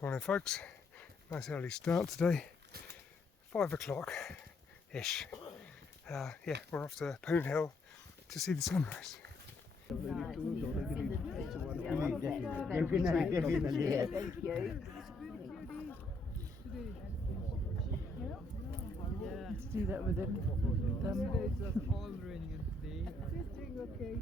Morning folks, nice early start today, 5 o'clock-ish. Yeah, we're off to Poonhill to see the sunrise. Thank you. Let's do that with him. It's all raining today. He's doing okay.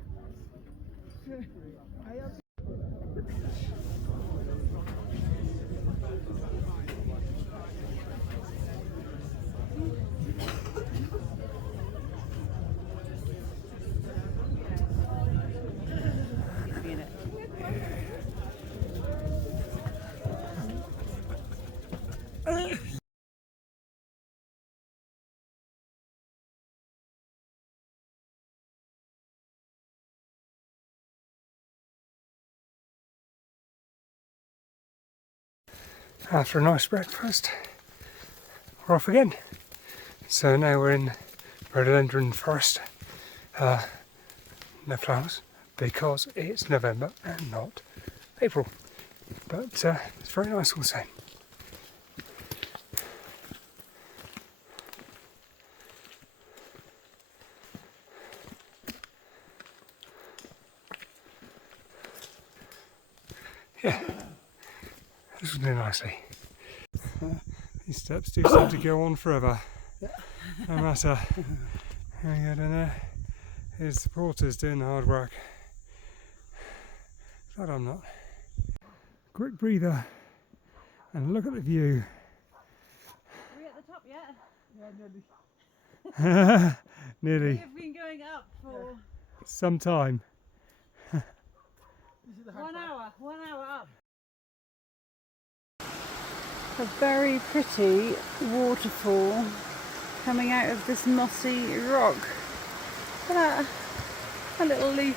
After a nice breakfast, we're off again. So now we're in rhododendron forest, no flowers because it's November and not April, but it's very nice all the same. Yeah, this will do nicely. These steps do seem to go on forever, no matter how you get in there. Here's the porters doing the hard work. Glad I'm not. Quick breather and look at the view. Are we at the top yet? Yeah, nearly. We have been going up for Some time. 1 hour. 1 hour up. A very pretty waterfall coming out of this mossy rock. Look at that, a little leaf.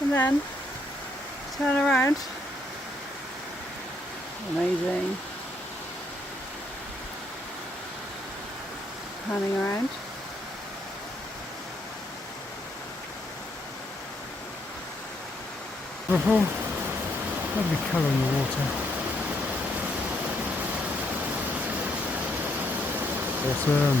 And then turn around. Amazing. Panning around. Beautiful, lovely colour in the water. Awesome.